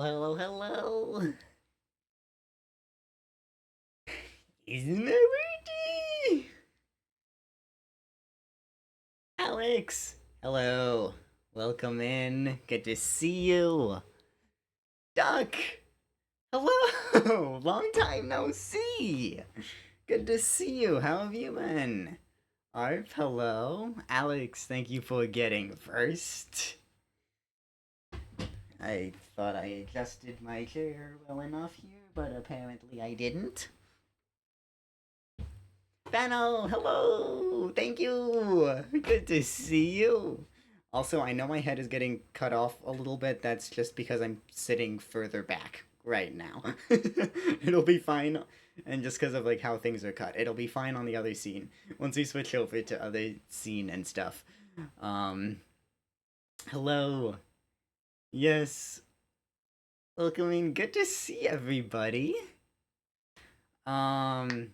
Hello, hello, hello. Isn't that pretty? Alex, hello. Welcome in. Good to see you. Duck, hello. Long time no see. Good to see you. How have you been? Arp, hello. Alex, thank you for getting first. I thought I adjusted my chair well enough here, but apparently I didn't. Fano, hello! Thank you! Good to see you! Also, I know my head is getting cut off a little bit. That's just because I'm sitting further back right now. It'll be fine, and just because of like how things are cut, it'll be fine on the other scene once we switch over to other scene and stuff. Um, hello. Yes, welcoming. Good to see everybody. Um,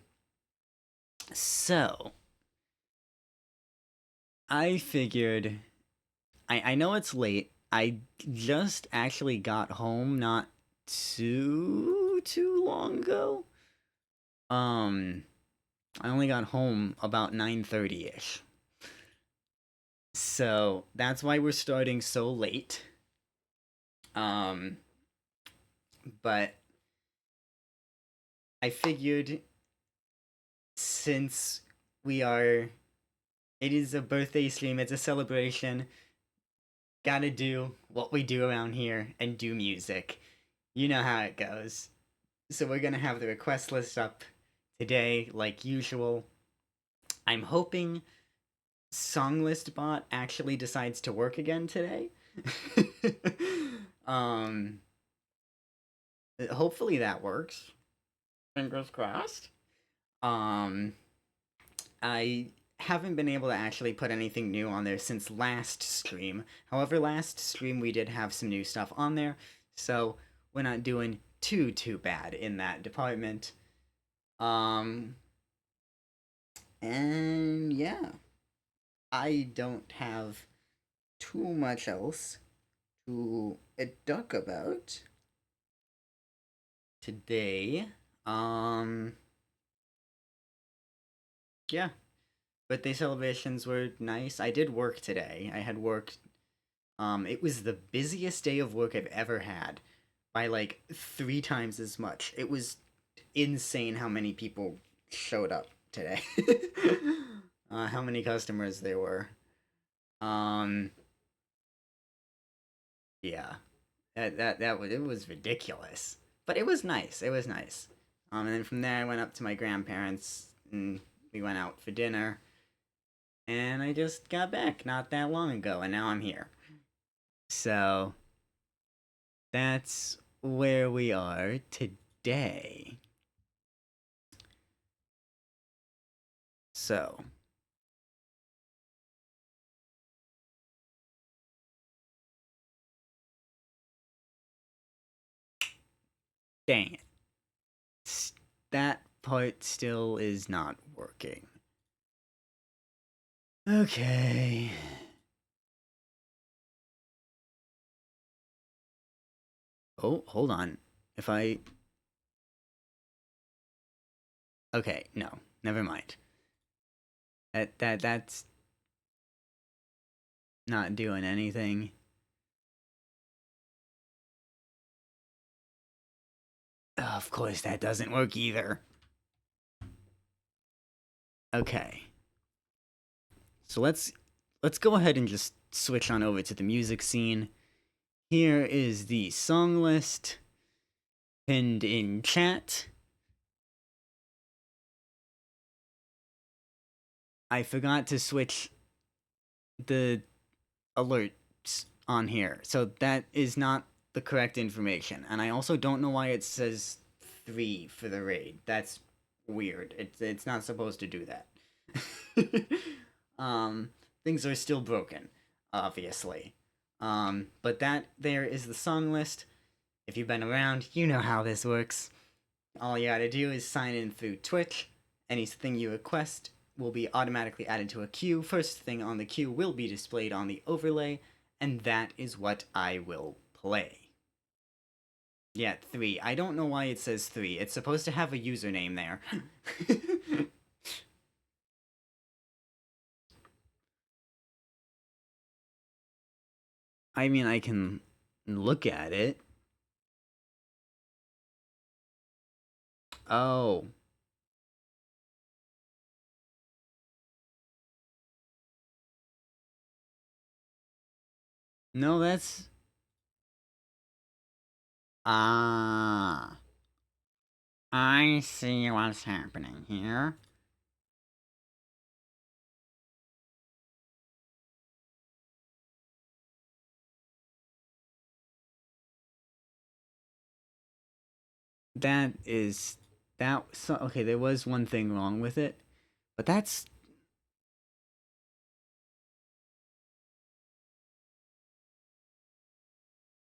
so I figured I know it's late. I just actually got home not too long ago. Um I only got home about 9:30ish. So, that's why we're starting so late. Um but I figured since we are it is a birthday stream, it's a celebration, gotta do what we do around here and do music. You know how it goes. So we're gonna have the request list up today, like usual. I'm hoping SongListBot actually decides to work again today. um, hopefully that works. Fingers crossed. Um, I haven't been able to actually put anything new on there since last stream. However, last stream we did have some new stuff on there, so we're not doing too bad in that department. Um, and yeah, I don't have too much else to talk about today. Um, yeah, birthday celebrations were nice. I did work today. I had worked. It was the busiest day of work I've ever had, by like 3 times as much. It was insane how many people showed up today. How many customers there were. Um, yeah, that was it was ridiculous, but it was nice. It was nice. And then from there I went up to my grandparents and we went out for dinner. And I just got back not that long ago, and now I'm here. So that's where we are today. So dang it, that part still is not working. Okay. Oh, hold on. If I okay, no, never mind. That's not doing anything. Of course, that doesn't work either. Okay, so let's go ahead and just switch on over to the music scene. Here is the song list pinned in chat. I forgot to switch the alerts on here, so that is not the correct information. And I also don't know why it says 3 for the raid. That's weird. It's not supposed to do that. um, things are still broken, obviously. But that there is the song list. If you've been around, you know how this works. All you gotta do is sign in through Twitch. Anything you request will be automatically added to a queue. First thing on the queue will be displayed on the overlay, and that is what I will play. Yeah, 3. I don't know why it says 3. It's supposed to have a username there. I mean, I can look at it. Oh. No, that's... Ah. I see what's happening here. That is... That... So, okay, there was one thing wrong with it. But that's...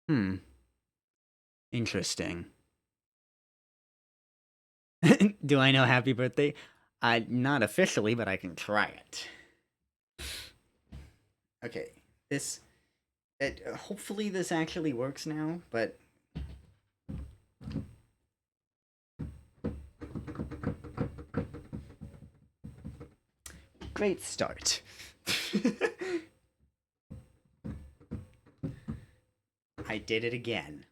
Hmm. Interesting. Do I know happy birthday? Not officially, but I can try it. Okay, this... hopefully this actually works now, but... Great start. I did it again.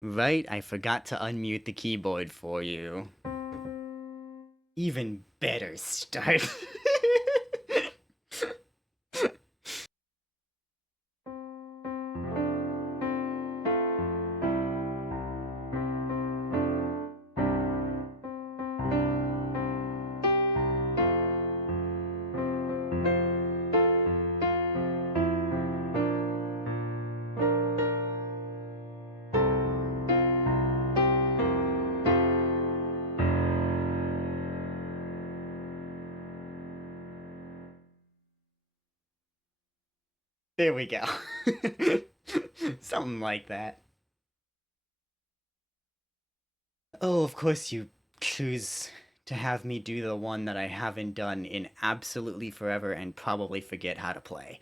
Right, I forgot to unmute the keyboard for you. Even better start. There we go. Something like that. Oh, of course you choose to have me do the one that I haven't done in absolutely forever and probably forget how to play.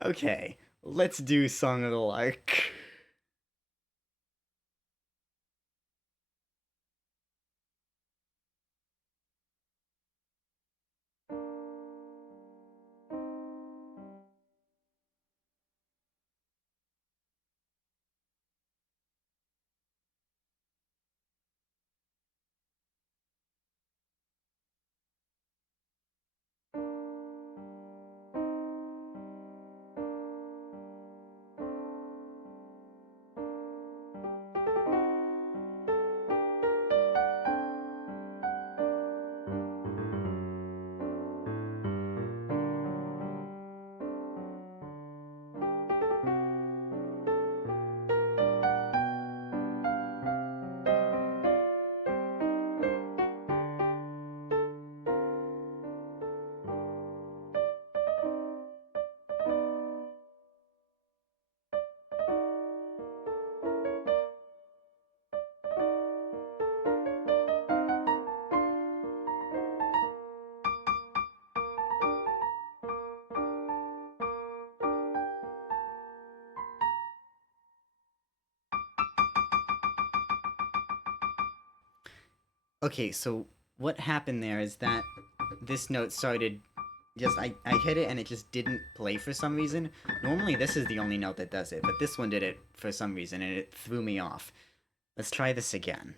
Okay, let's do Song of the Lark. Okay, so what happened there is that this note started just I hit it and it just didn't play for some reason. Normally this is the only note that does it, but this one did it for some reason and it threw me off. Let's try this again.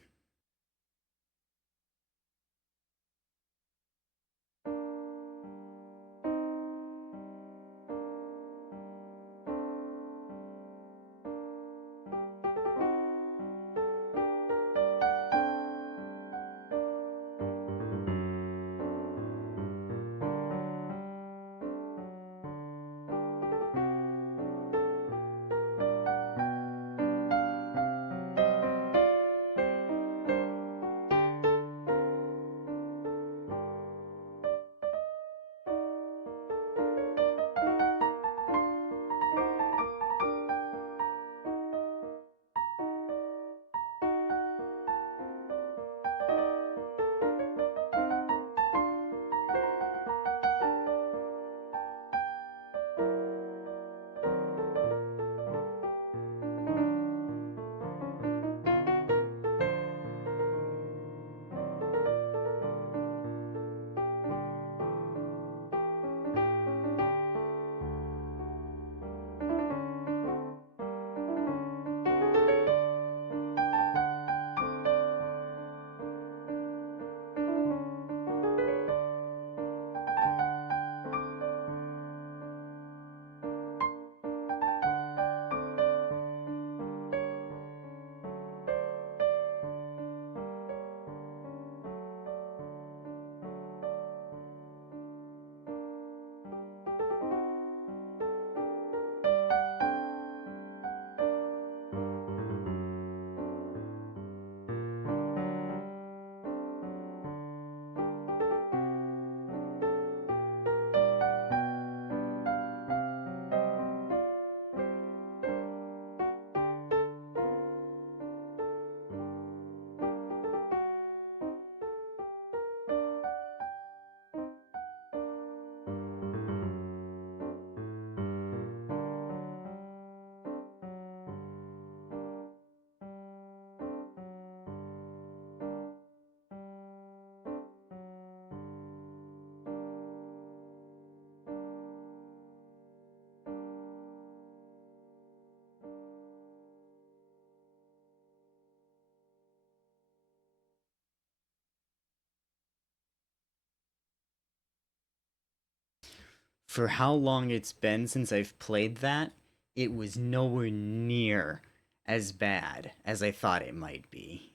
for how long it's been since I've played that, it was nowhere near as bad as I thought it might be.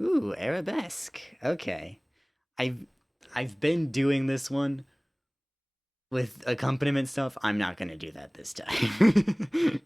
Ooh, arabesque. Okay. I've I've been doing this one with accompaniment stuff. I'm not gonna do that this time.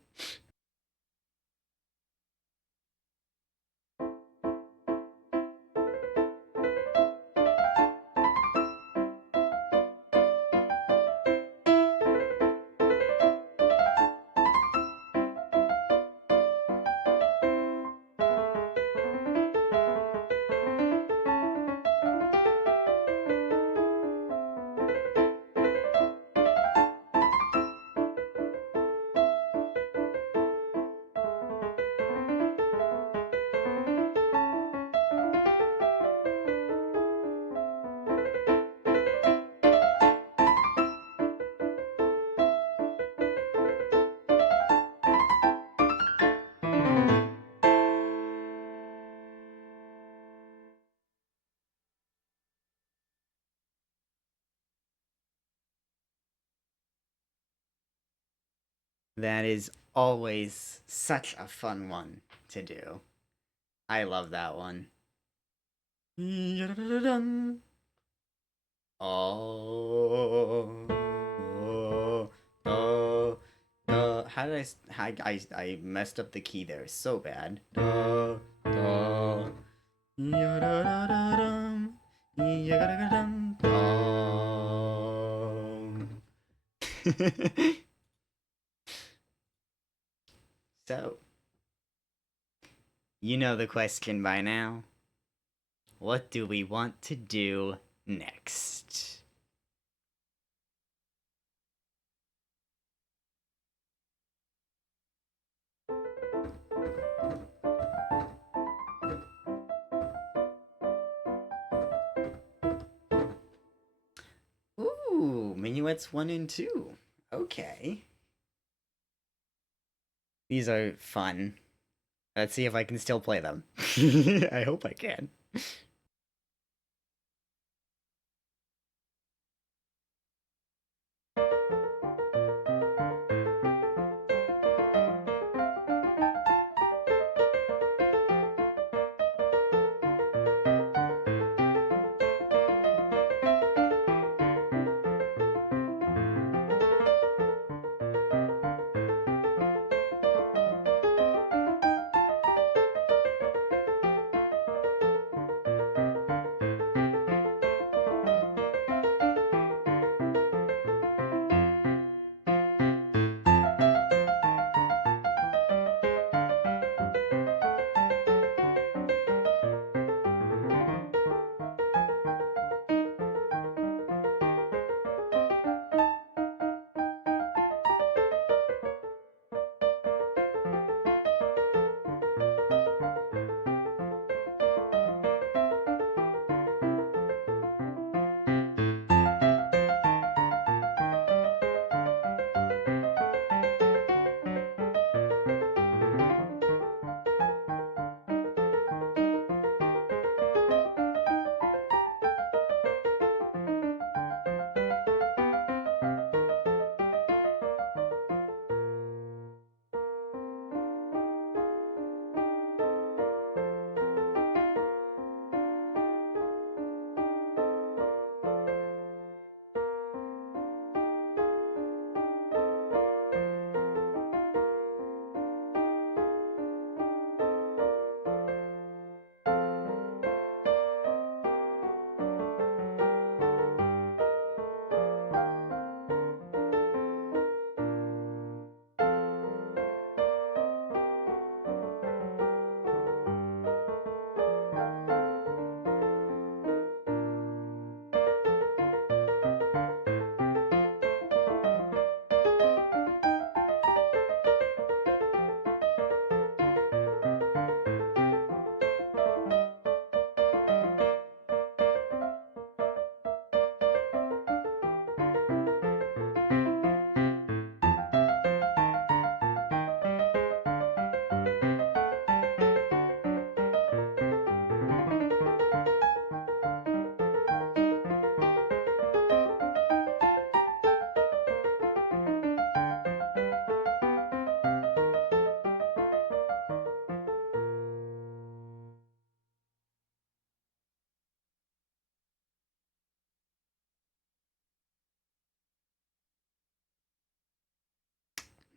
That is always such a fun one to do. I love that one. Oh, how did I messed up the key there so bad. Yadadadadum, yagadadadum, dum. So, you know the question by now. What do we want to do next? Ooh, Minuets 1 and 2. Okay. These are fun. Let's see if I can still play them. I hope I can.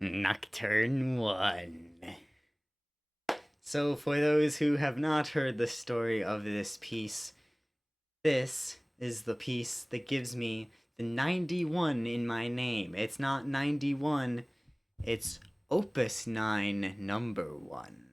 Nocturne 1. So, for those who have not heard the story of this piece, this is the piece that gives me the 91 in my name. It's not 91, it's Opus 9, number 1.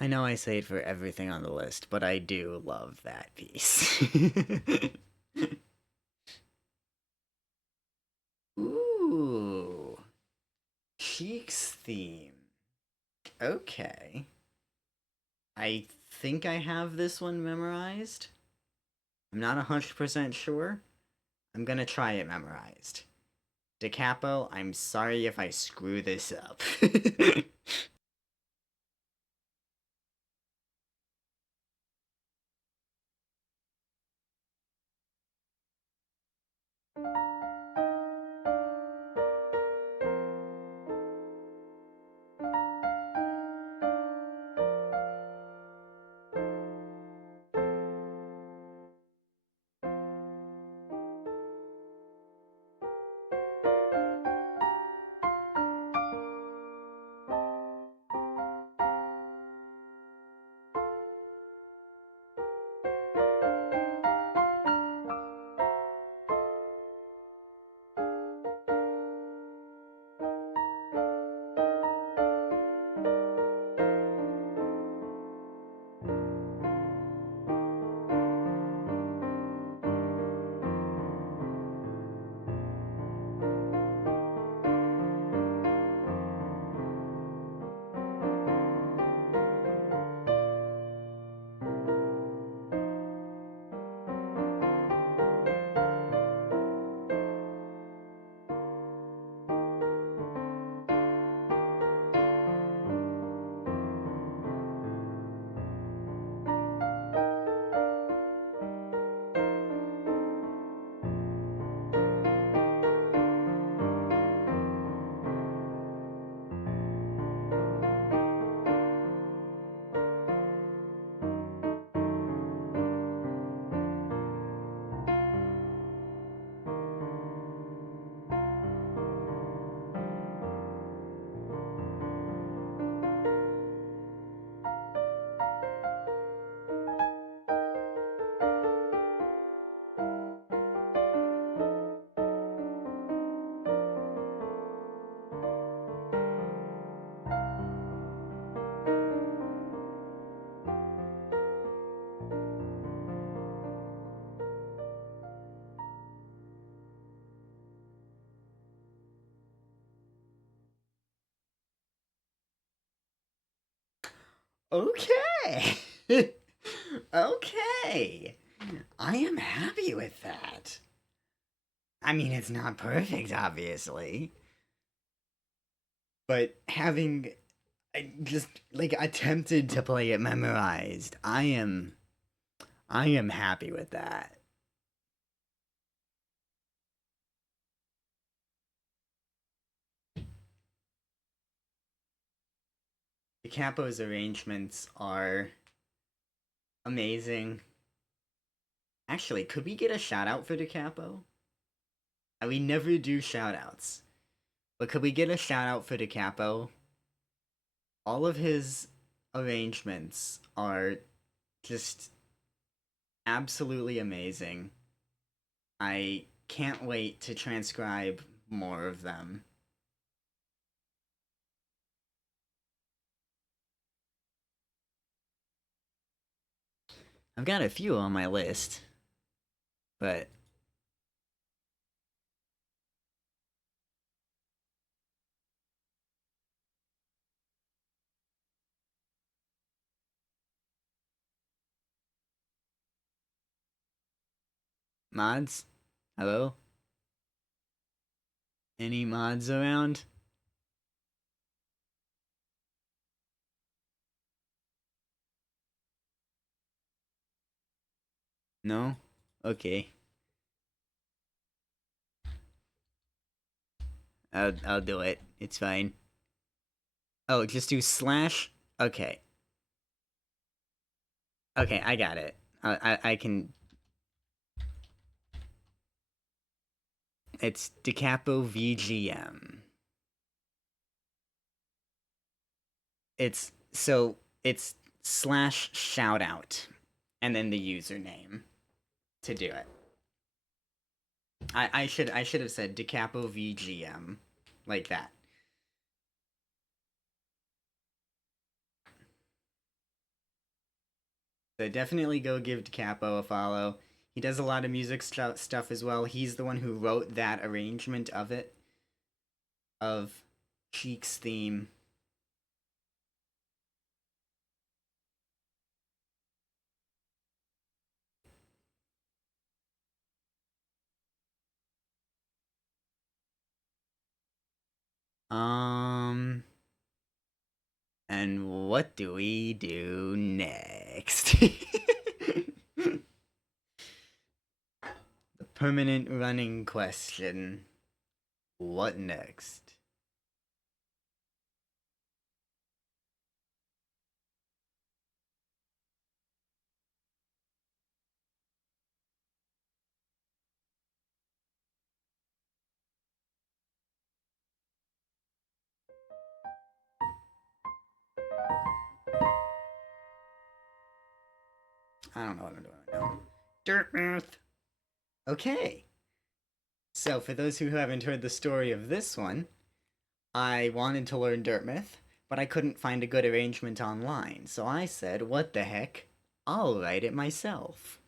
I know I say it for everything on the list, but I do love that piece. Ooh, Cheeks theme. Okay. I think I have this one memorized. I'm not 100% sure. I'm gonna try it memorized. DeCapo, I'm sorry if I screw this up. Okay. Okay. I am happy with that. I mean, it's not perfect, obviously, but having just like attempted to play it memorized, I am happy with that. The Capo's arrangements are amazing. Actually, could we get a shout out for the Capo? We never do shout outs, but could we get a shout out for the Capo? All of his arrangements are just absolutely amazing. I can't wait to transcribe more of them. I've got a few on my list, but mods? Hello? Any mods around? No? Okay. I'll do it. It's fine. Oh, just do slash? Okay. Okay, I got it. I can. It's Decapo VGM. It's slash shout out and then the username to do it. I should have said Decapo VGM like that. So definitely go give Capo a follow. He does a lot of music stuff as well. He's the one who wrote that arrangement of it, of Cheek's theme. Um, and what do we do next? The permanent running question. What next? I don't know what I'm doing right now. Dartmouth. Okay. So, for those who haven't heard the story of this one, I wanted to learn Dartmouth, but I couldn't find a good arrangement online. So I said, what the heck? I'll write it myself.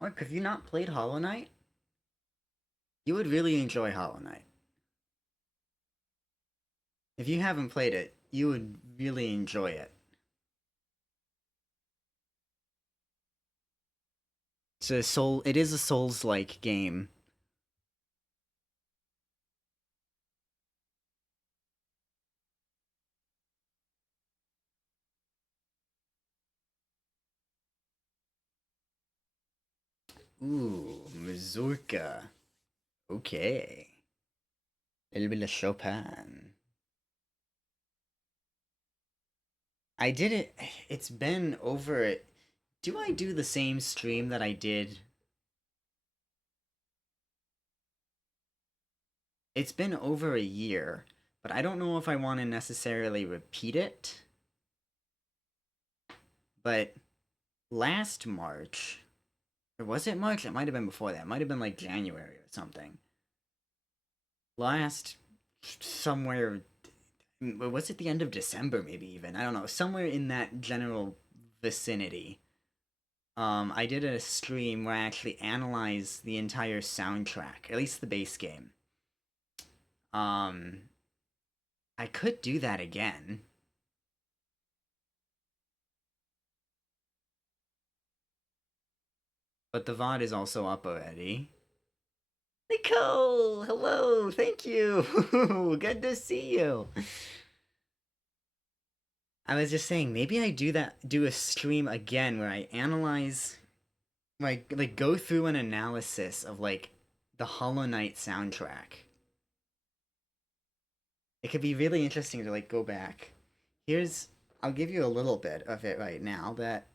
Mark, have you not played Hollow Knight? You would really enjoy Hollow Knight. If you haven't played it, you would really enjoy it. It is a Souls-like game. Ooh, Mazurka. Okay. A little bit of Chopin. I did it. It's been over. Do I do the same stream that I did? It's been over a year, but I don't know if I want to necessarily repeat it. But last March, or was it March? It might have been before that. It might have been like January or something. Last somewhere, was it the end of December? Maybe even, I don't know. Somewhere in that general vicinity. I did a stream where I actually analyzed the entire soundtrack, at least the base game. Um, I could do that again. But the VOD is also up already. Nicole, hello, thank you. Good to see you. I was just saying, maybe I do a stream again where I analyze, like go through an analysis of like the Hollow Knight soundtrack. It could be really interesting to like go back. I'll give you a little bit of it right now. That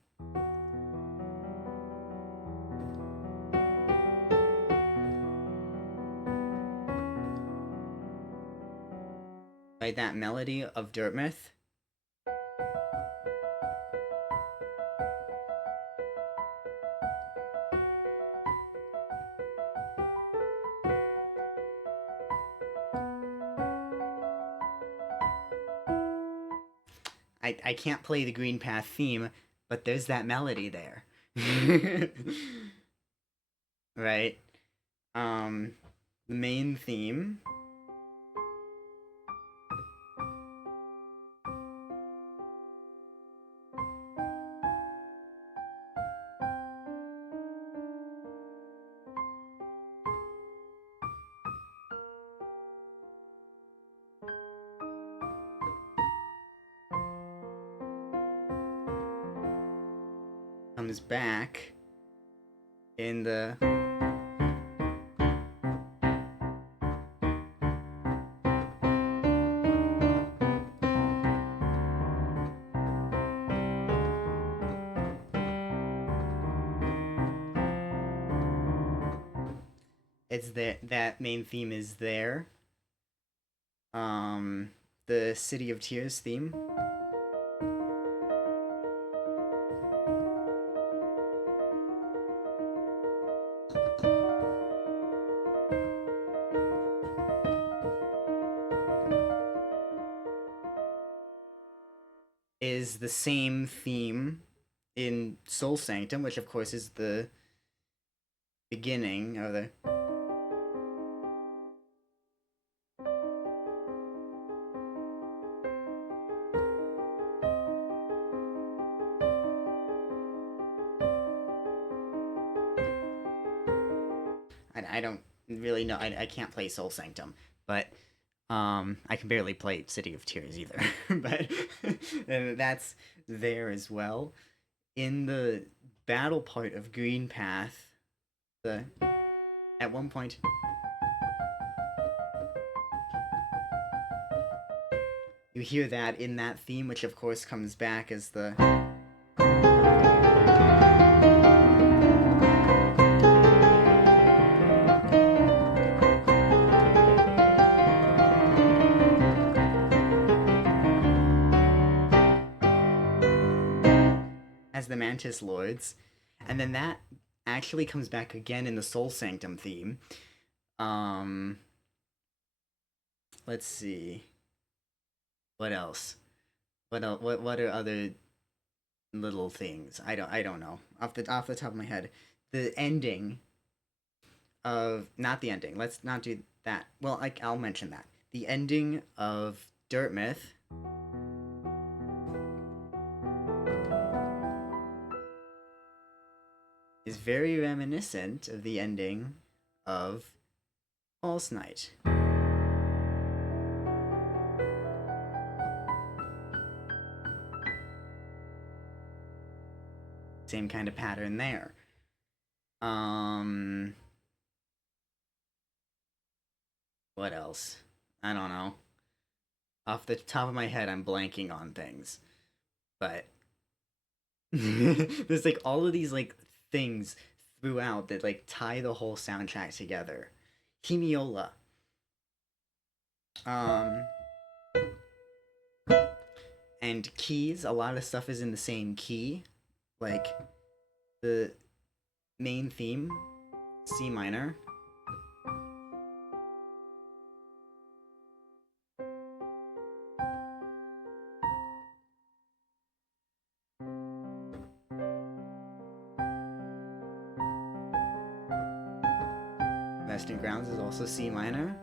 right? That melody of Dirtmouth. I can't play the Green Path theme, but there's that melody there. Right? Um, the main theme. Comes back in the it's there, that main theme is there. The City of Tears theme. Is the same theme in Soul Sanctum, which of course is the beginning of the I don't really know. I can't play Soul Sanctum, but I can barely play City of Tears either. But and that's there as well. In the battle part of Green Path, the at one point you hear that in that theme, which of course comes back as the as the Mantis Lords, and then that actually comes back again in the Soul Sanctum theme. Let's see. What else? What else? What are other little things? I don't know. Off the top of my head. The ending of not the ending. Let's not do that. Well, I'll mention that. The ending of Dirtmouth is very reminiscent of the ending of False Night. Same kind of pattern there. What else? I don't know. Off the top of my head, I'm blanking on things. But there's like all of these like things throughout that like tie the whole soundtrack together. Himiola. And keys, a lot of stuff is in the same key. Like the main theme, C minor. Resting Grounds is also C minor.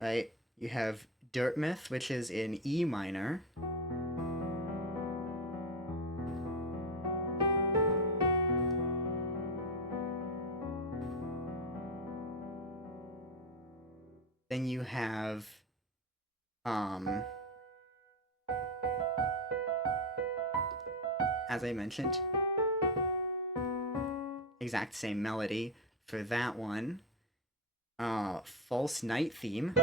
Right? You have Dirtmouth, which is in E minor. Then you have as I mentioned, exact same melody for that one. False Night theme.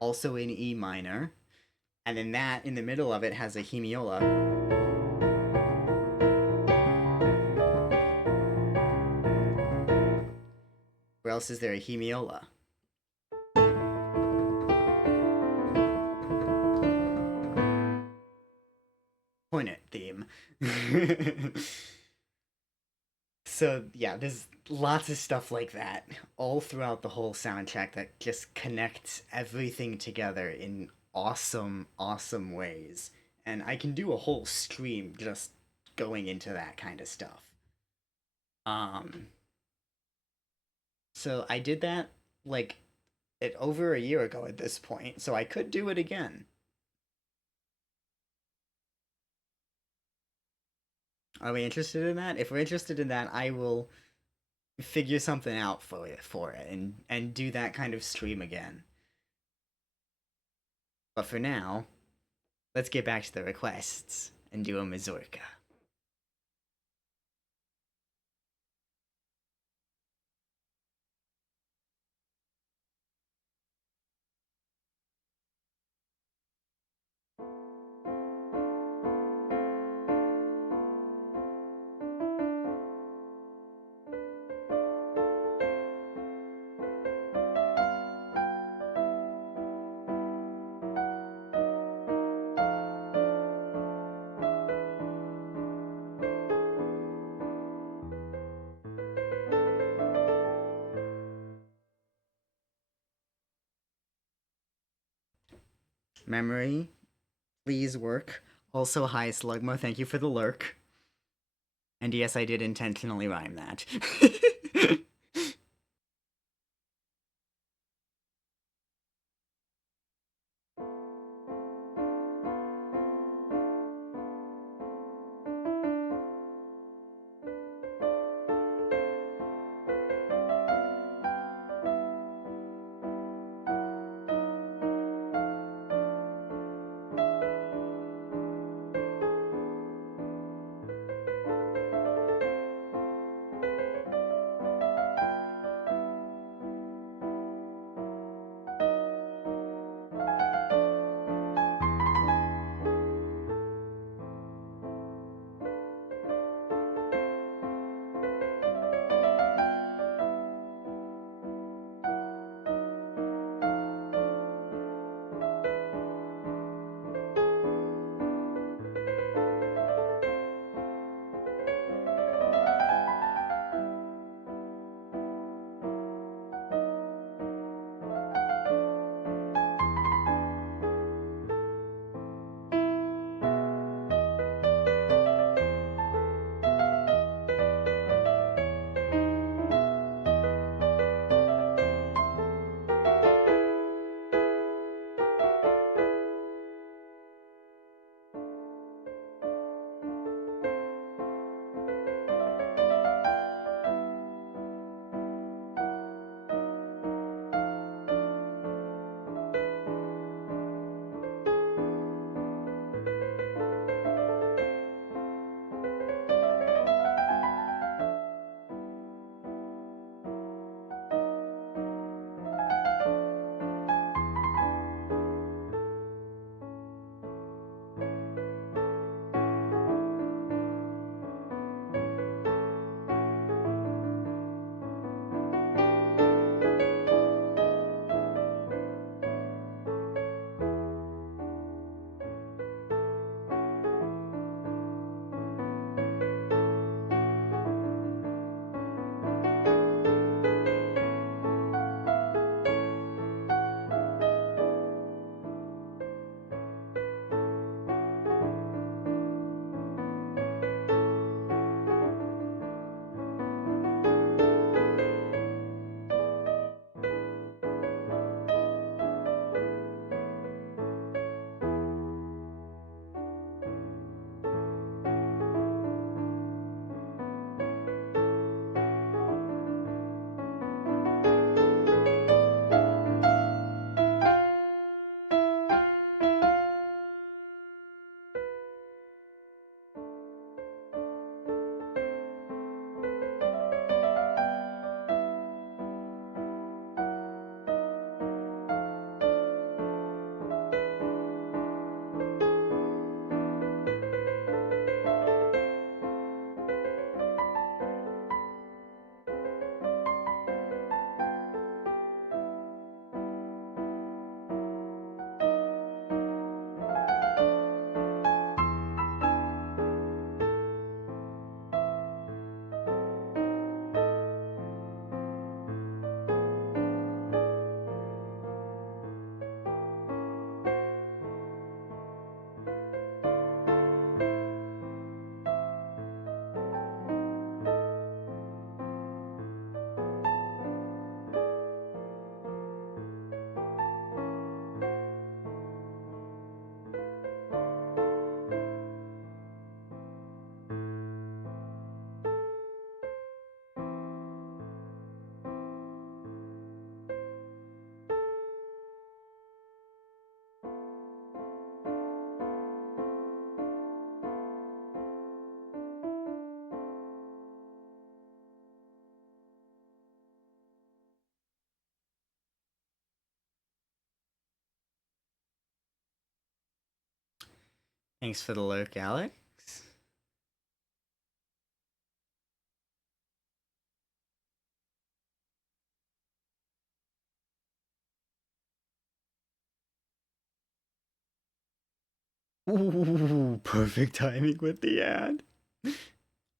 Also in E minor. And then that in the middle of it has a hemiola. Where else is there a hemiola? Poignant theme. So yeah, there's lots of stuff like that all throughout the whole soundtrack that just connects everything together in awesome, awesome ways. And I can do a whole stream just going into that kind of stuff. Um, so I did that like it over a year ago at this point, so I could do it again. Are we interested in that? If we're interested in that, I will figure something out for it and do that kind of stream again. But for now, let's get back to the requests and do a mazurka. Memory, please work. Also, hi Slugma, thank you for the lurk. And yes, I did intentionally rhyme that. Thanks for the lurk, Alex. Ooh, perfect timing with the ad.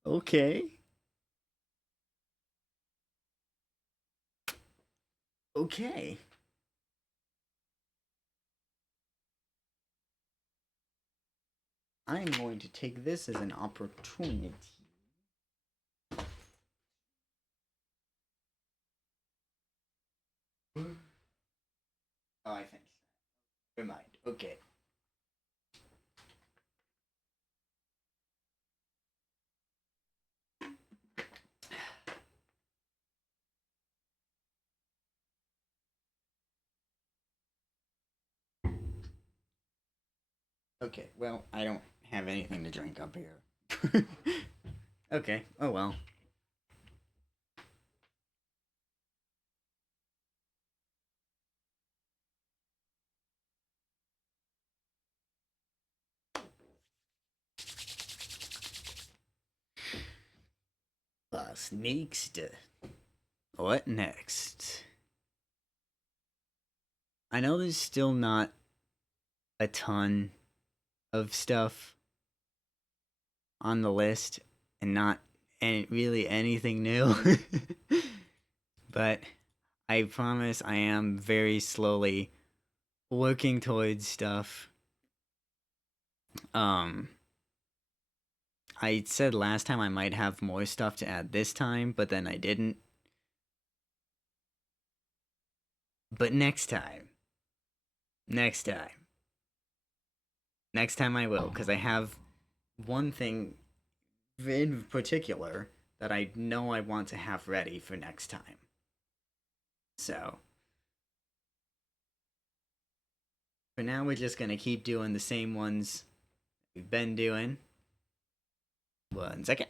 Okay. Okay. I'm going to take this as an opportunity. Oh, I think. Never mind. Okay. Okay, well, I don't have anything to drink up here. Okay, oh well. What's next? What next? I know there's still not a ton of stuff on the list and not really anything new. But I promise I am very slowly working towards stuff. Um, I said last time I might have more stuff to add this time, but then I didn't. But next time. Next time. Next time I will, because I have one thing in particular that I know I want to have ready for next time. So, for now, we're just gonna keep doing the same ones we've been doing. 1 second.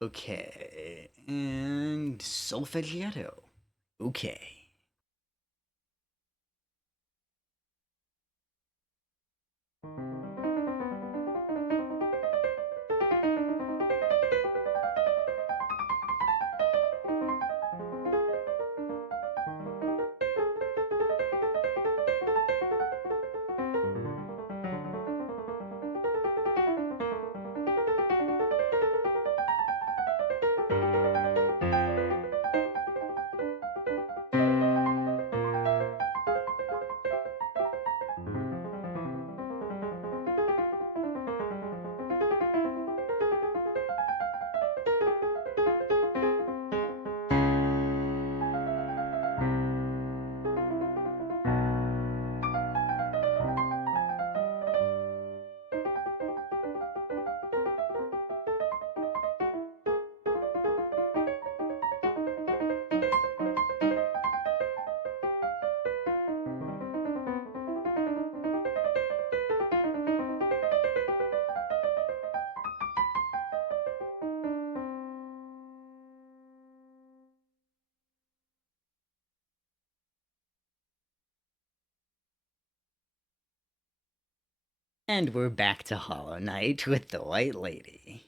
Okay, and Solfeggiato. Okay. And we're back to Hollow Knight with the White Lady.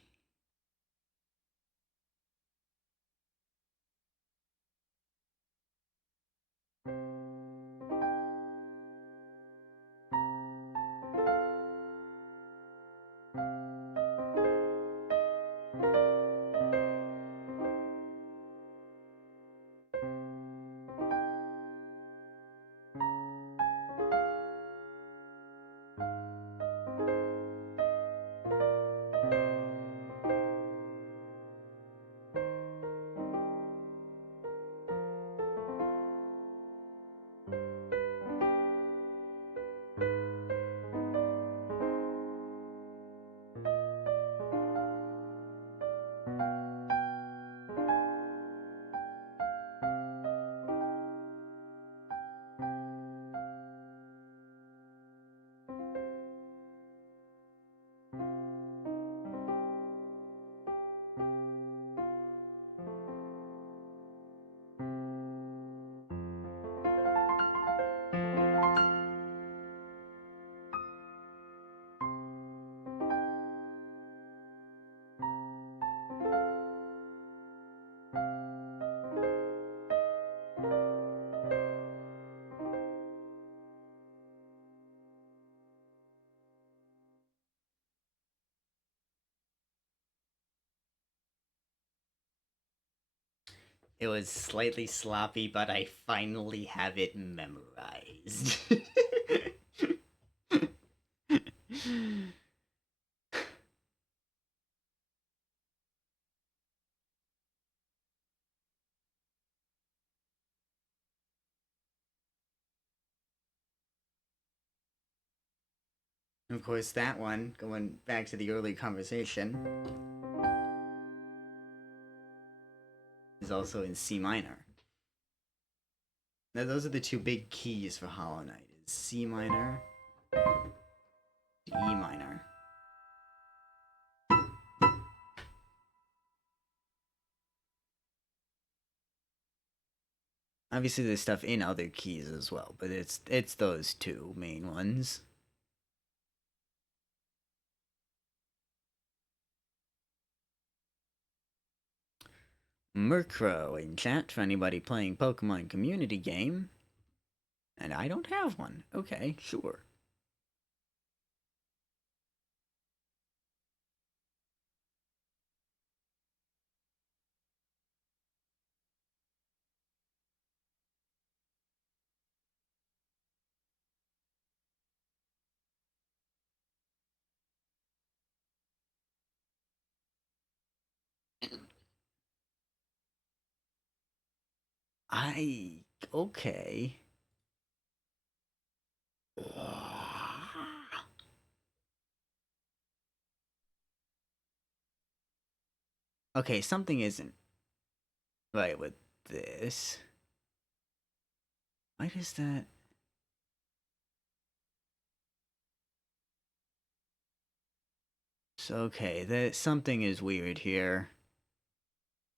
It was slightly sloppy, but I finally have it memorized. Of course, that one, going back to the early conversation, is also in C minor. Now, those are the two big keys for Hollow Knight: is C minor, E minor. Obviously, there's stuff in other keys as well, but it's those two main ones. Murkrow in chat for anybody playing Pokemon community game. And I don't have one. Okay, sure. Okay. Okay, something isn't right with this. Why does that... So, okay, something is weird here.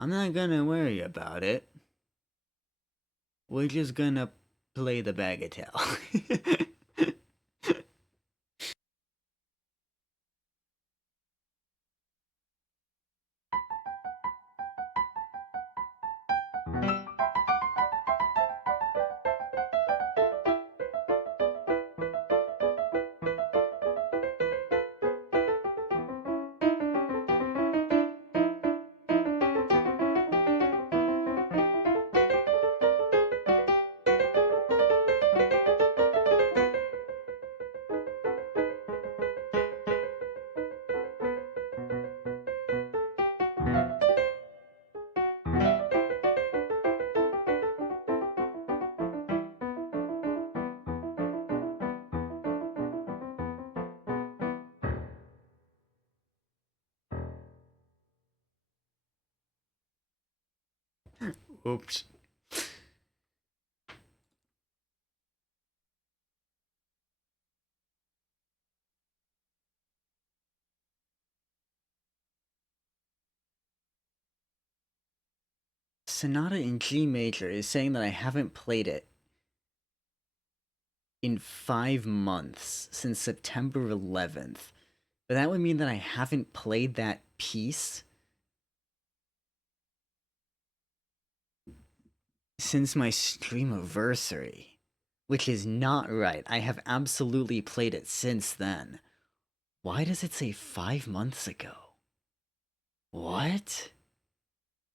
I'm not gonna worry about it. We're just gonna play the Bagatelle. Oops. Sonata in G major is saying that I haven't played it in 5 months since September 11th. But that would mean that I haven't played that piece since my streamiversary, which is not right. I have absolutely played it since then. Why does it say 5 months ago? What?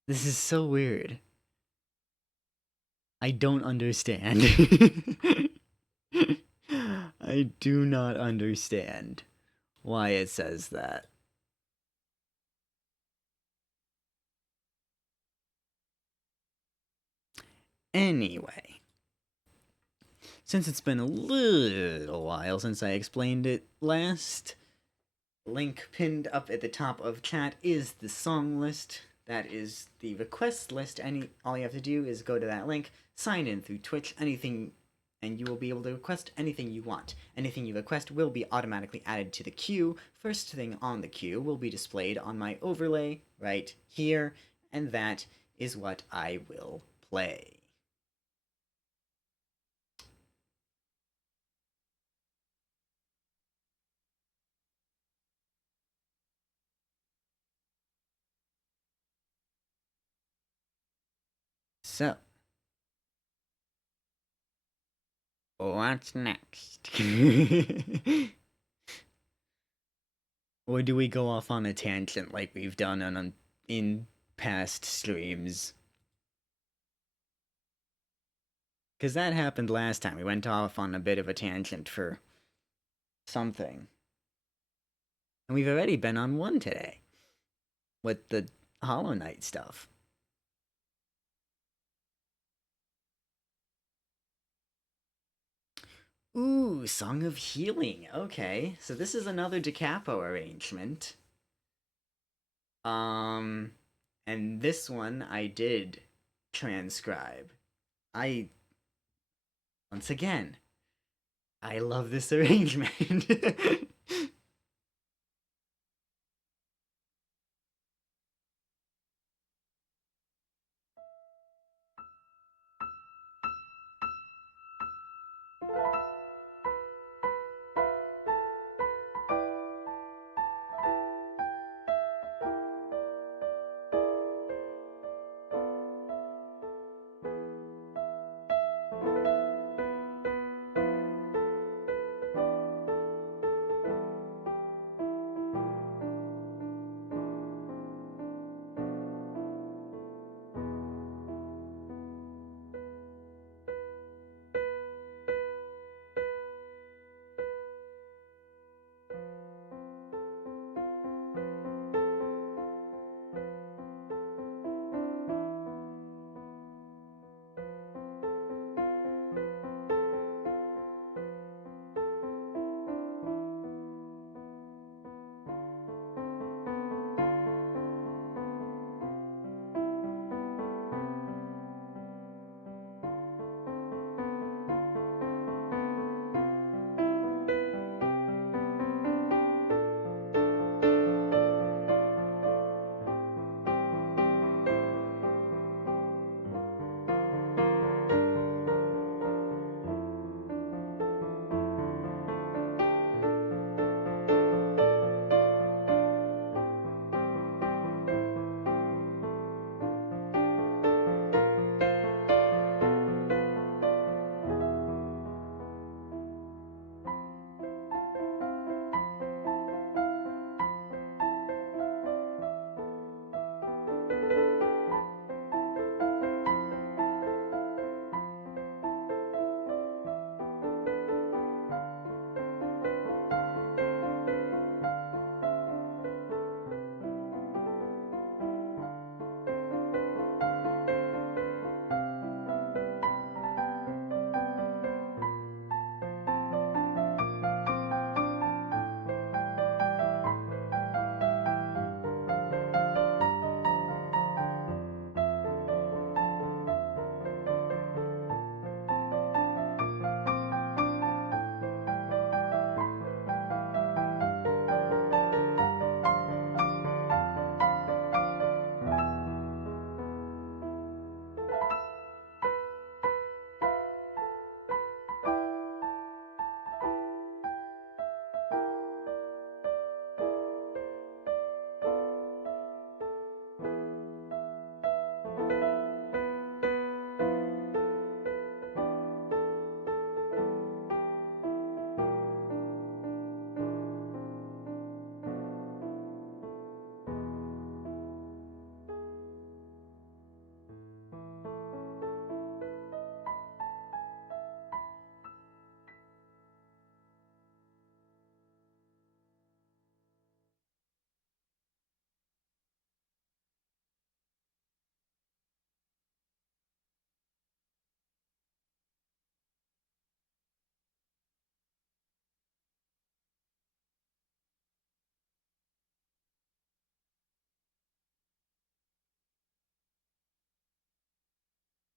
This is so weird. I don't understand. I do not understand why it says that. Anyway, since it's been a little while since I explained it last, link pinned up at the top of chat is the song list. That is the request list. All you have to do is go to that link, sign in through Twitch, anything, and you will be able to request anything you want. Anything you request will be automatically added to the queue. First thing on the queue will be displayed on my overlay right here, and that is what I will play. So, what's next? Or do we go off on a tangent like we've done in past streams? Because that happened last time. We went off on a bit of a tangent for something. And we've already been on one today with the Hollow Knight stuff. Ooh, Song of Healing. Okay, so this is another Da Capo arrangement. Um, and this one I did transcribe. I, once again, I love this arrangement.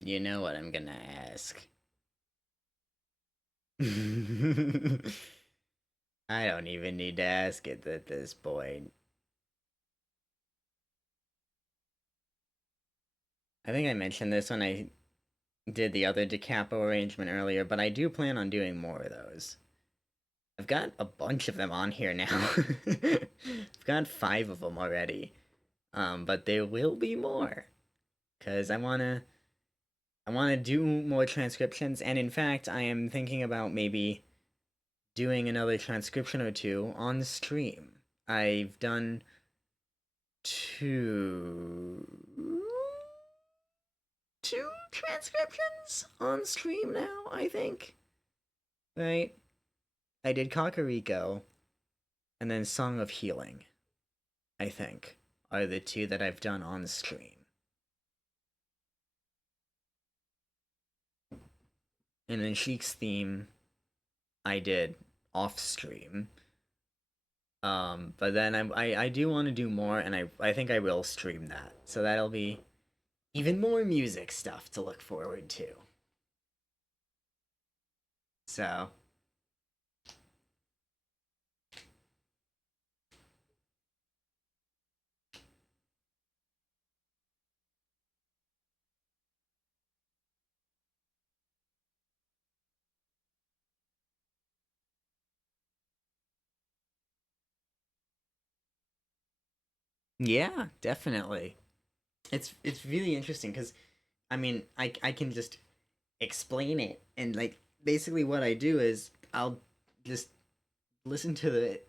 You know what I'm gonna ask. I don't even need to ask it at this point. I think I mentioned this when I did the other Da Capo arrangement earlier, but I do plan on doing more of those. I've got a bunch of them on here now. I've got 5 of them already. But there will be more. Cause I wanna do more transcriptions, and in fact I am thinking about maybe doing another transcription or two on stream. I've done 2 two transcriptions on stream now, I think. Right? I did Kakariko, and then Song of Healing, I think, are the two that I've done on stream. And then Sheik's theme, I did off stream. But then I do want to do more, and I think I will stream that. So that'll be even more music stuff to look forward to. So yeah, definitely. It's really interesting because I mean I can just explain it, and like basically what I do is I'll just listen to it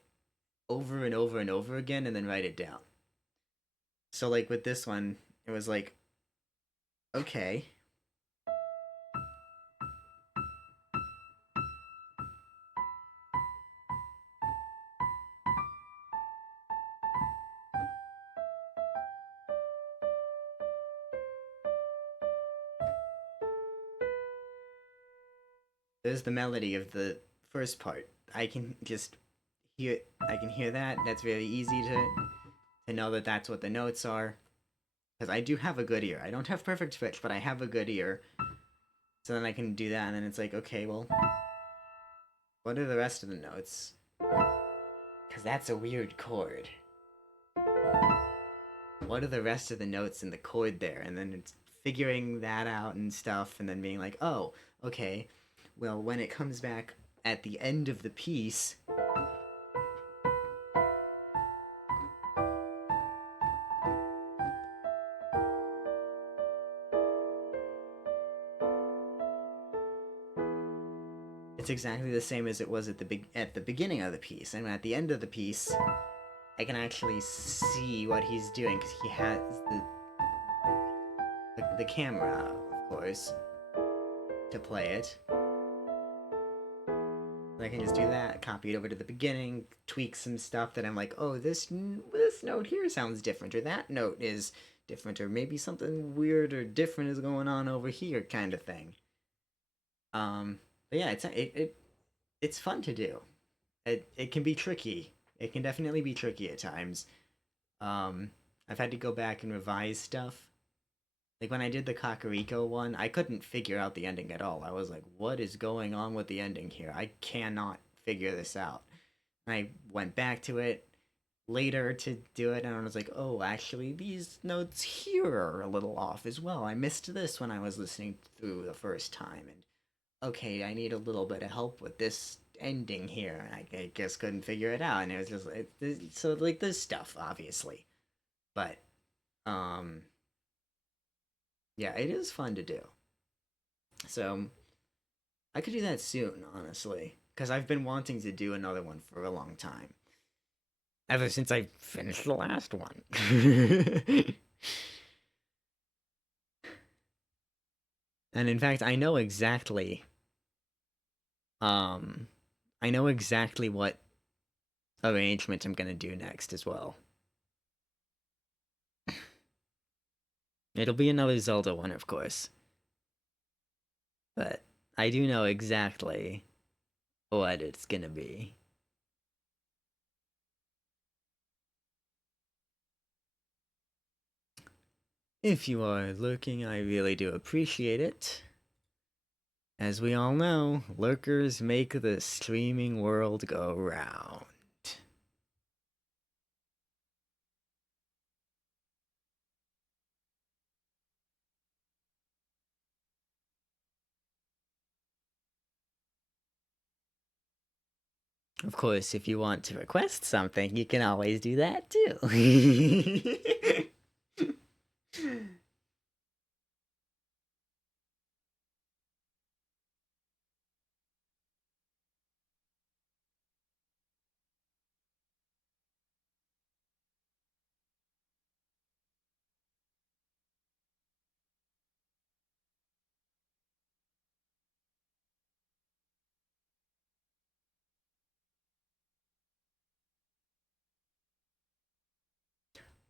over and over and over again and then write it down. So like with this one, it was like, okay, there's the melody of the first part. I can just I can hear that. That's very easy to know that that's what the notes are. Because I do have a good ear. I don't have perfect pitch, but I have a good ear. So then I can do that, and then it's like, okay, well, what are the rest of the notes? Because that's a weird chord. What are the rest of the notes in the chord there? And then it's figuring that out and stuff, and then being like, oh, okay, well, when it comes back at the end of the piece, it's exactly the same as it was at the beginning of the piece, and at the end of the piece, I can actually see what he's doing because he has the camera, of course, to play it. I can just do that, copy it over to the beginning, tweak some stuff that I'm like, oh, this note here sounds different, or that note is different, or maybe something weird or different is going on over here, kind of thing. But yeah, it's fun to do. It can be tricky. It can definitely be tricky at times. I've had to go back and revise stuff. Like when I did the Kakariko one, I couldn't figure out the ending at all. I was like, what is going on with the ending here? I cannot figure this out. And I went back to it later to do it, and I was like, oh, actually, these notes here are a little off as well. I missed this when I was listening through the first time, and okay, I need a little bit of help with this ending here. And I just couldn't figure it out, and it was just so like this stuff, obviously, but um, yeah, it is fun to do. So I could do that soon, honestly, because I've been wanting to do another one for a long time. Ever since I finished the last one. And in fact, um I know exactly what arrangement I'm gonna do next as well. It'll be another Zelda one, of course. But I do know exactly what it's gonna be. If you are lurking, I really do appreciate it. As we all know, lurkers make the streaming world go round. Of course, if you want to request something, you can always do that too.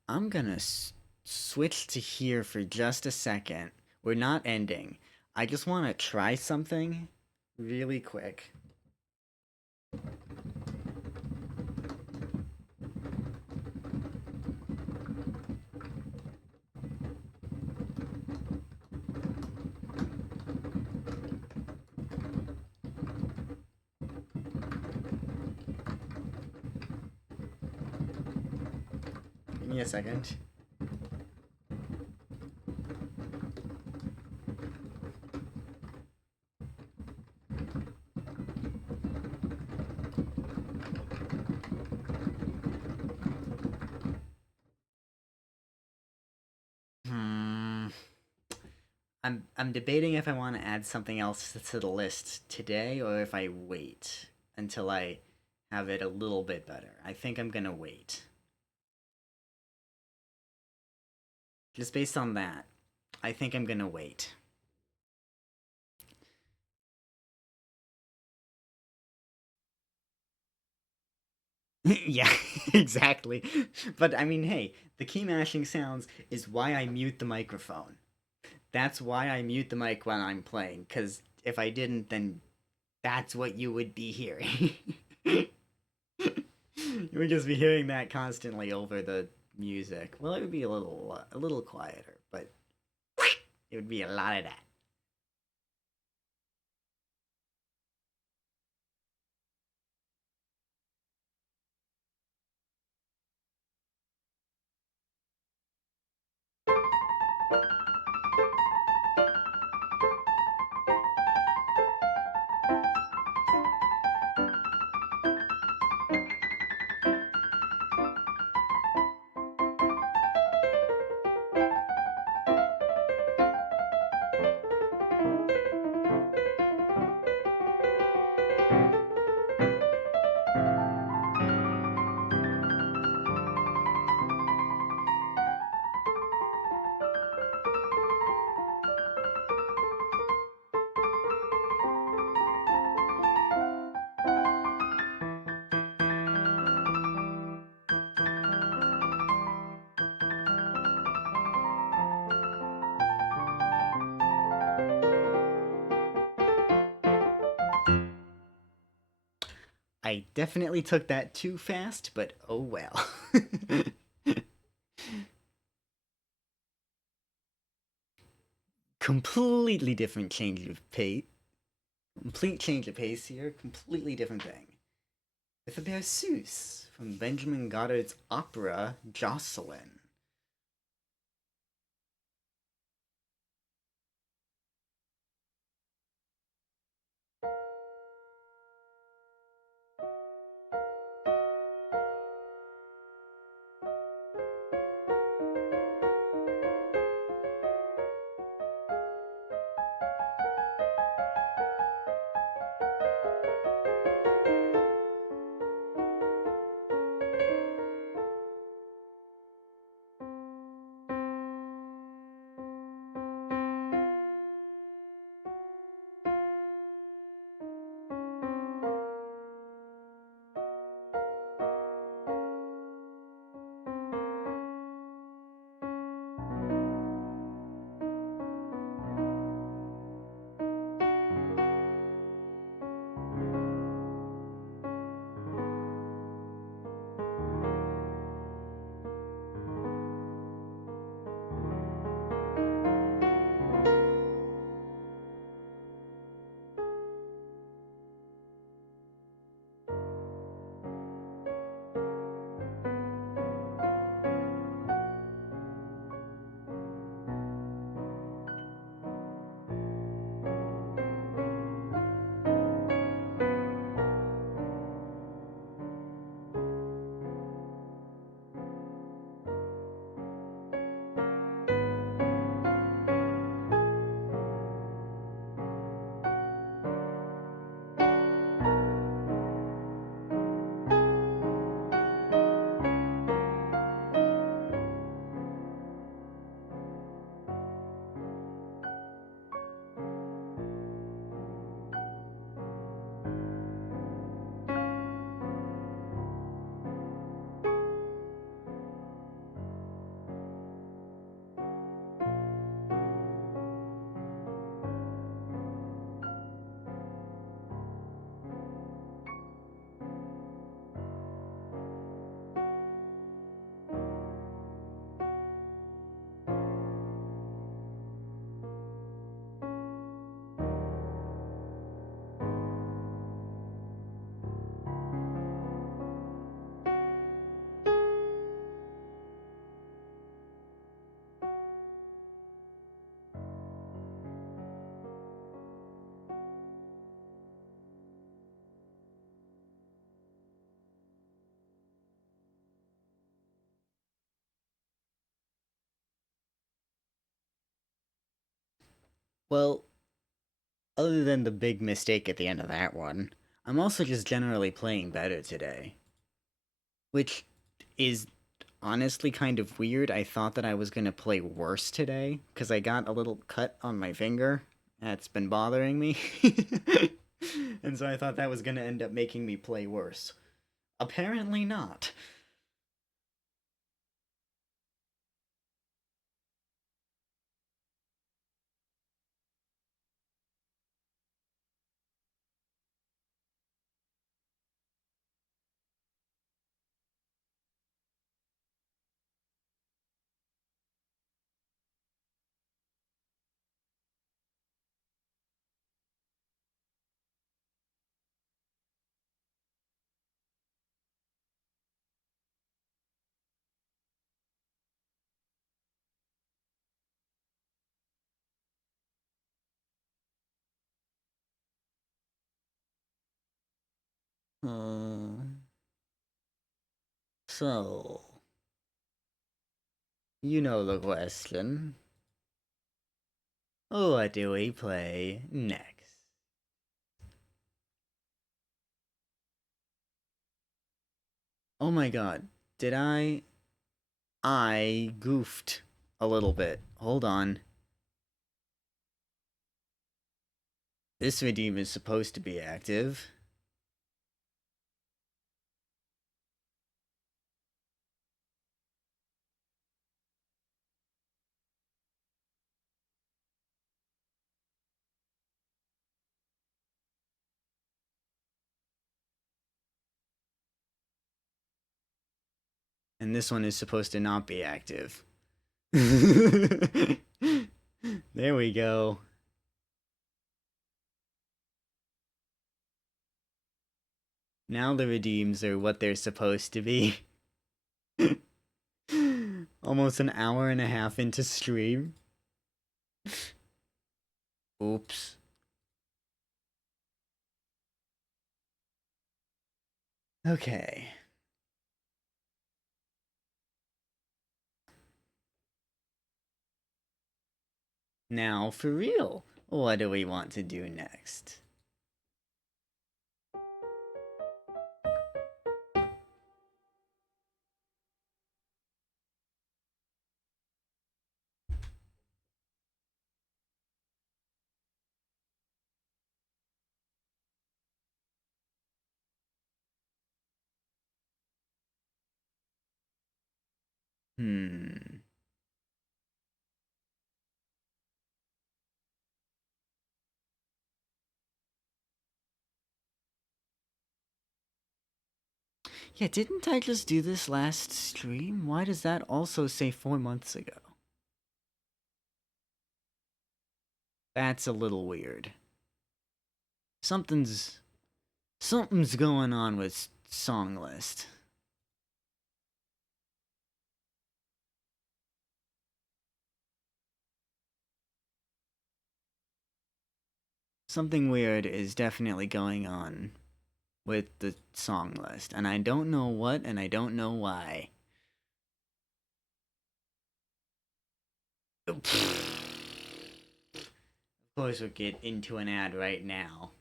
I'm gonna switch to here for just a second. We're not ending. I just want to try something really quick. Give me a second. Hmm. I'm debating if I want to add something else to the list today or if I wait until I have it a little bit better. I think I'm gonna wait. Just based on that, I think I'm gonna wait. Yeah, exactly. But I mean, hey, the key mashing sounds is why I mute the microphone. That's why I mute the mic when I'm playing, because if I didn't, then that's what you would be hearing. You would just be hearing that constantly over the music. Well, it would be a little quieter, but it would be a lot of that. I definitely took that too fast, but oh well. Completely different change of pace. Complete change of pace here. Completely different thing. With a berceuse from Benjamin Goddard's opera Jocelyn. Well, other than the big mistake at the end of that one, I'm also just generally playing better today. Which is honestly kind of weird. I thought that I was gonna play worse today, because I got a little cut on my finger. That's been bothering me. And so I thought that was gonna end up making me play worse. Apparently not. Uh, so, you know the question. What do we play next? Oh my god, did I? I goofed a little bit. Hold on. This redeem is supposed to be active. And this one is supposed to not be active. There we go. Now the redeems are what they're supposed to be. Almost an hour and a half into stream. Oops. Okay. Now, for real, what do we want to do next? Hmm. Yeah, didn't I just do this last stream? Why does that also say 4 months ago? That's a little weird. Something's something's going on with song list. Something weird is definitely going on with the song list, and I don't know what and I don't know why. Of course, we'll get into an ad right now.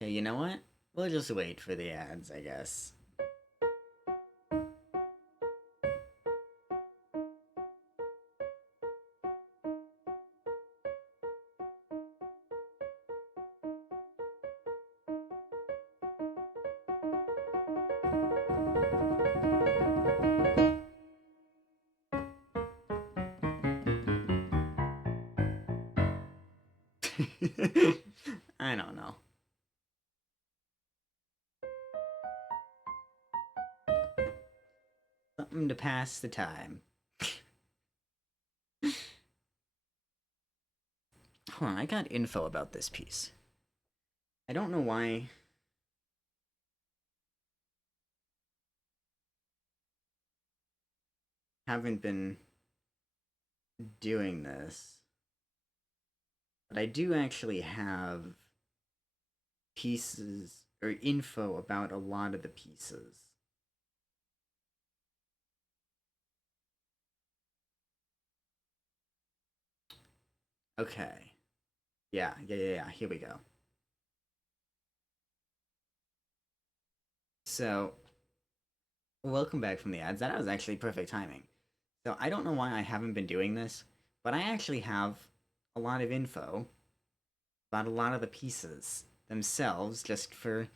Yeah, you know what? We'll just wait for the ads, I guess. I don't know. Something to pass the time. Hold on, I got info about this piece. I don't know why. Haven't been doing this, but I do actually have pieces or info about a lot of the pieces. Okay. Yeah. Here we go. So, welcome back from the ads. That was actually perfect timing. So, I don't know why I haven't been doing this, but I actually have a lot of info about a lot of the pieces themselves just for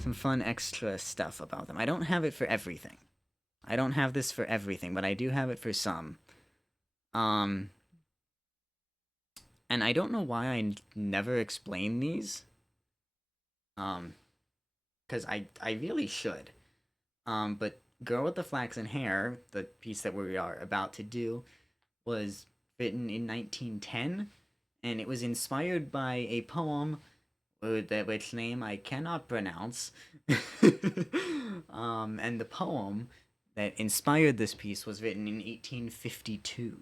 some fun extra stuff about them. I don't have it for everything. I don't have this for everything, but I do have it for some. Um, and I don't know why never explain these. Um, because I really should. But Girl with the Flaxen Hair, the piece that we are about to do, was written in 1910, and it was inspired by a poem which name I cannot pronounce. And the poem that inspired this piece was written in 1852.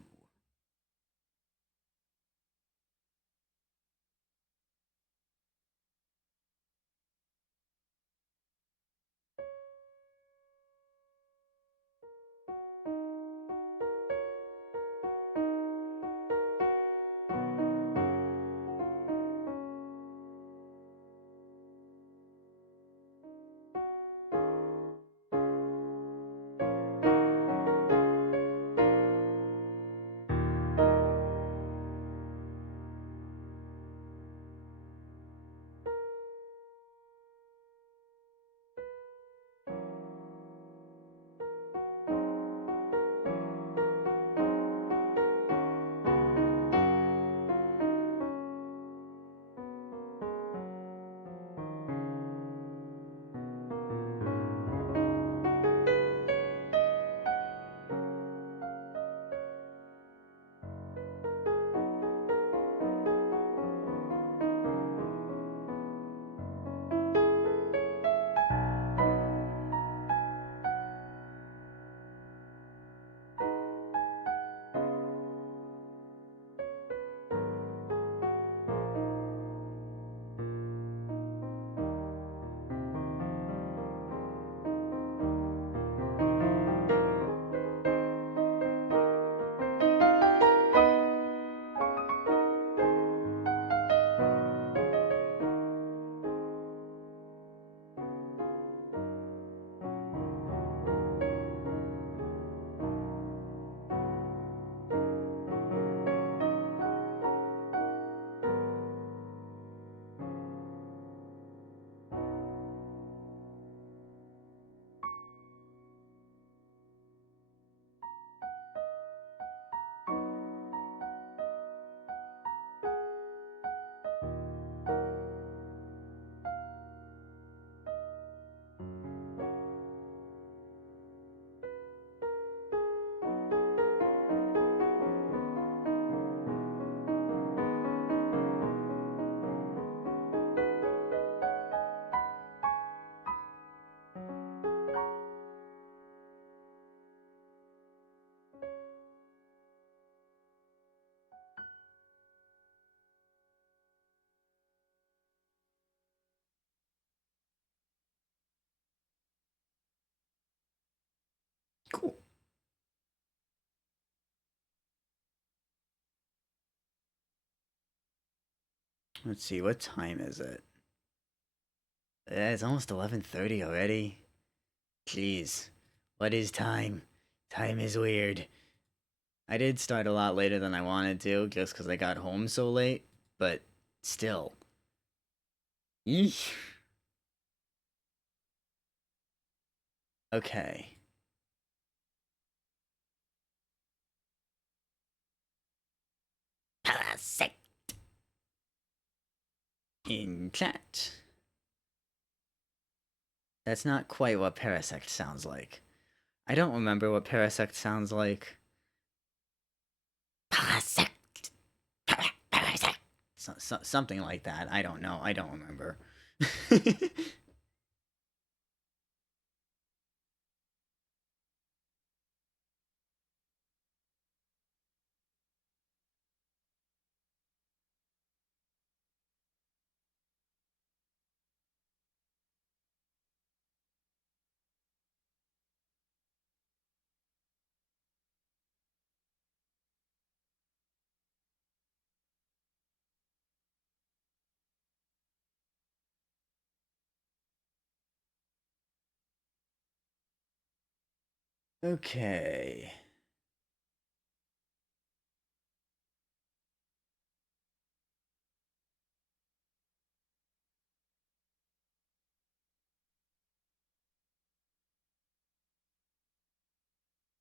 Cool. Let's see, what time is it? It's almost 11:30 already. Jeez. What is time? Time is weird. I did start a lot later than I wanted to, just because I got home so late, but still. Yeesh. Okay. Parasect in chat. That's not quite what Parasect sounds like. I don't remember what Parasect sounds like. Parasect. Parasect. Something like that. I don't know. I don't remember. Okay.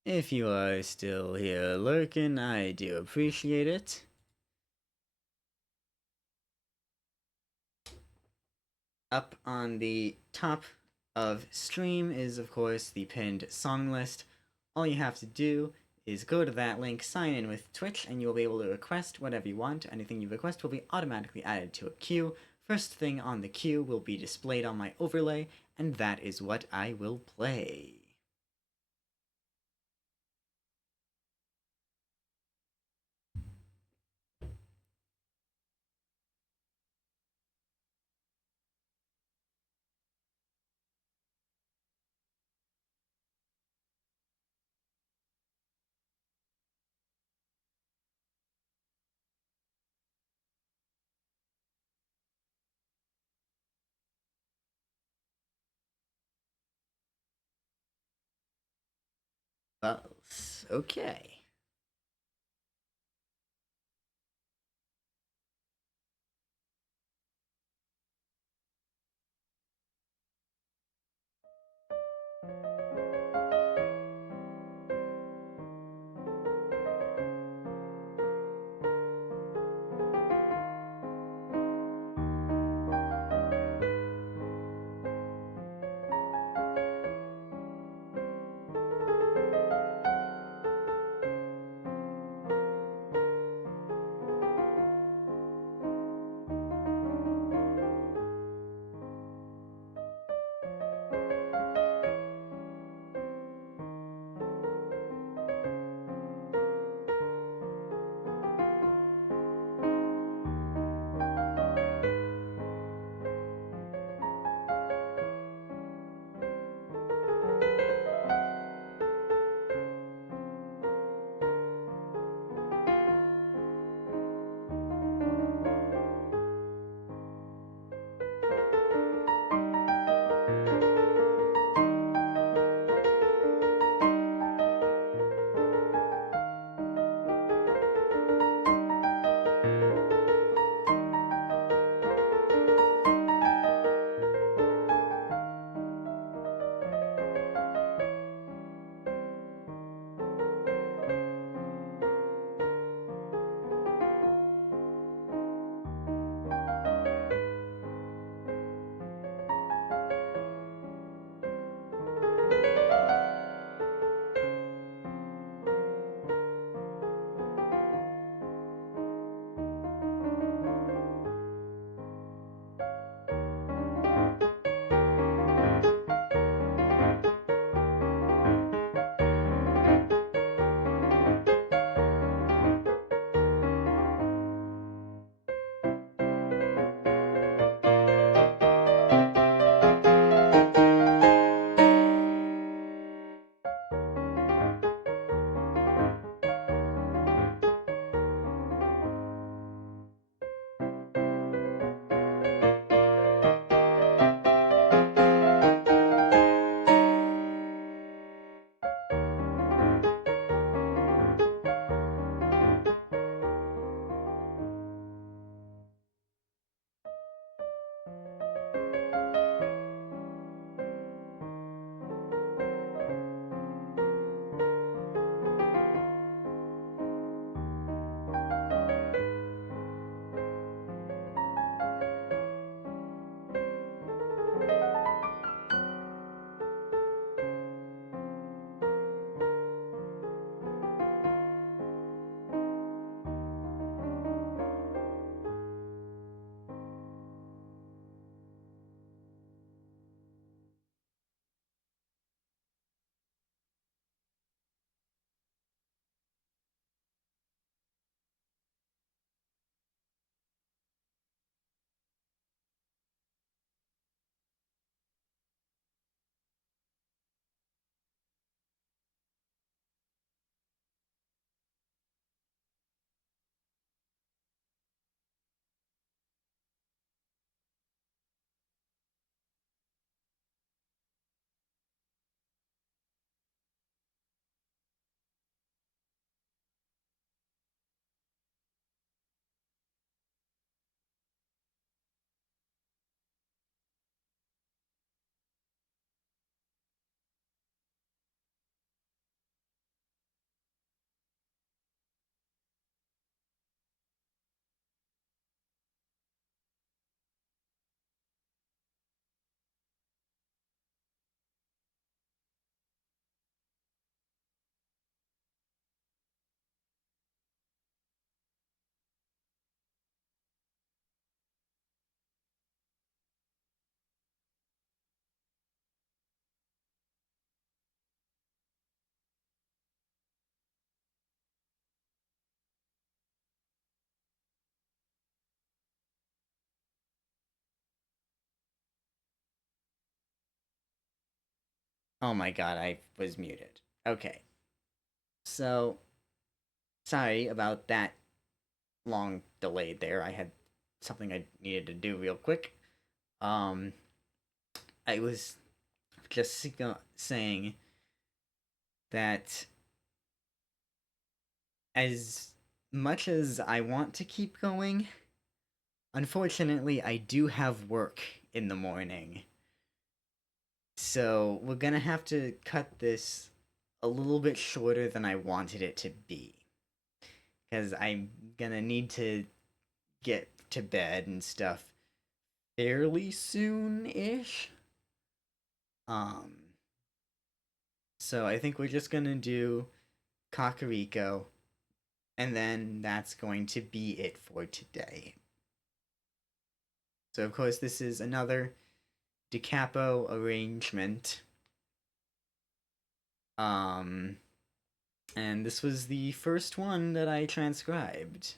If you are still here lurking, I do appreciate it. Up on the top of stream is, of course, the pinned song list. All you have to do is go to that link, sign in with Twitch, and you will be able to request whatever you want. Anything you request will be automatically added to a queue. First thing on the queue will be displayed on my overlay, and that is what I will play. Bells. Okay. Oh my god, I was muted. Okay. So, sorry about that long delay there. I had something I needed to do real quick. Um, I was just saying that as much as I want to keep going, unfortunately, I do have work in the morning. So we're gonna have to cut this a little bit shorter than I wanted it to be. Because I'm gonna need to get to bed and stuff fairly soon ish. Um, so I think we're just gonna do Kakariko, and then that's going to be it for today. So, of course, this is another Da Capo arrangement. Um, and this was the first one that I transcribed.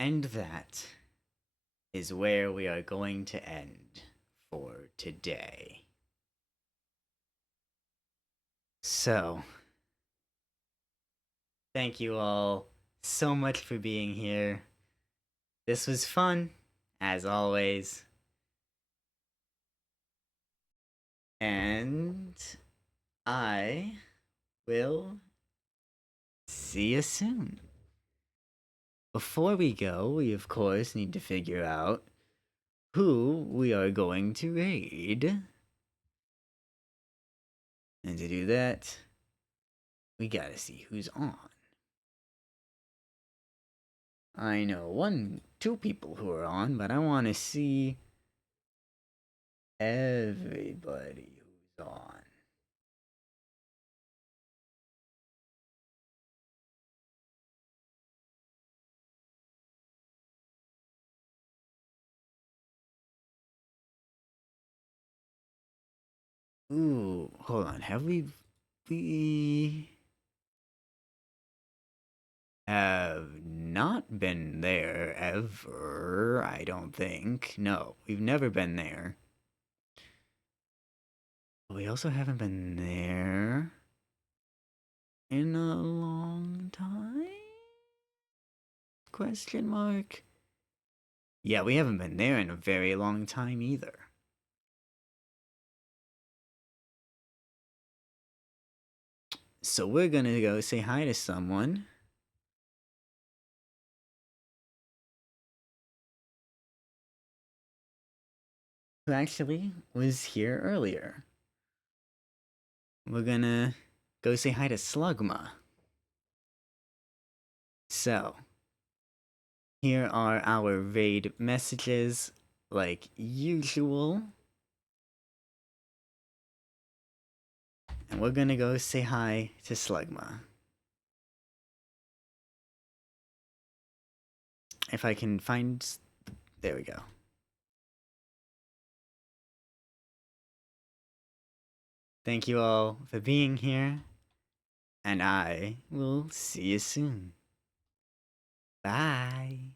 And that is where we are going to end for today. So, thank you all so much for being here. This was fun, as always. And I will see you soon. Before we go, we of course need to figure out who we are going to raid. And to do that, we gotta see who's on. I know two people who are on, but I want to see everybody who's on. Ooh, hold on. We have not been there ever, I don't think. No, we've never been there. We also haven't been there in a long time. Question mark. Yeah, we haven't been there in a very long time either. So we're gonna go say hi to someone. Who actually was here earlier. We're gonna go say hi to Slugma. So, here are our raid messages, like usual. And we're gonna go say hi to Slugma. If I can find... There we go. Thank you all for being here, and I will see you soon. Bye.